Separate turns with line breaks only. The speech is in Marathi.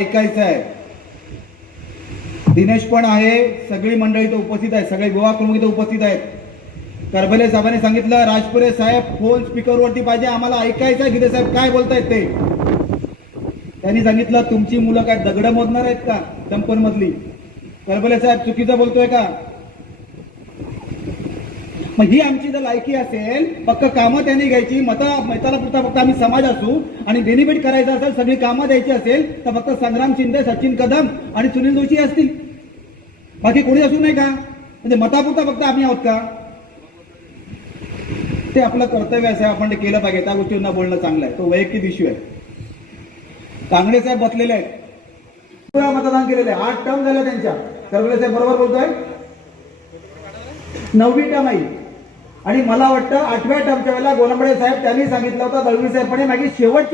ऐकायचं आहे. दिनेश पण आहे सगळी मंडळी इथं उपस्थित आहे सगळे विवाह प्रमुख इथं उपस्थित आहेत. करबले साहेबांनी सांगितलं राजपुरे साहेब फोन स्पीकरवरती पाहिजे आम्हाला ऐकायचं आहे गिरे साहेब काय बोलतायत ते. त्यांनी सांगितलं तुमची मुलं काय दगड मोजणार आहेत का चंपन मधली करबले साहेब चुकीचं बोलतोय का? मग ही आमची जर लायकी असेल फक्त कामं त्यांनी घ्यायची मतं मताला पुरता फक्त आम्ही समाज असू आणि बेनिफिट करायचं असेल सगळी कामं द्यायची असेल तर फक्त संग्राम शिंदे सचिन कदम आणि सुनील जोशी असतील. बाकी कोणी असू नाही का? म्हणजे मतापुरता फक्त आम्ही आहोत का? ते आपलं कर्तव्य असं आपण ते केलं पाहिजे त्या गोष्टींना बोलणं चांगलं आहे. तो वैयक्तिक इश्यू आहे. कांगडे साहेब बसलेले आहेत. मतदान केलेलं आहे. आठ टर्म झाल्या त्यांच्या. करवले साहेब बरोबर बोलतोय? नववी टर्म आहे आणि मला वाटतं आठव्या टप्प्याला वेळेला गोलंबडे साहेब त्यांनी सांगितलं होतं दळवी साहेब पण मागे शेवटची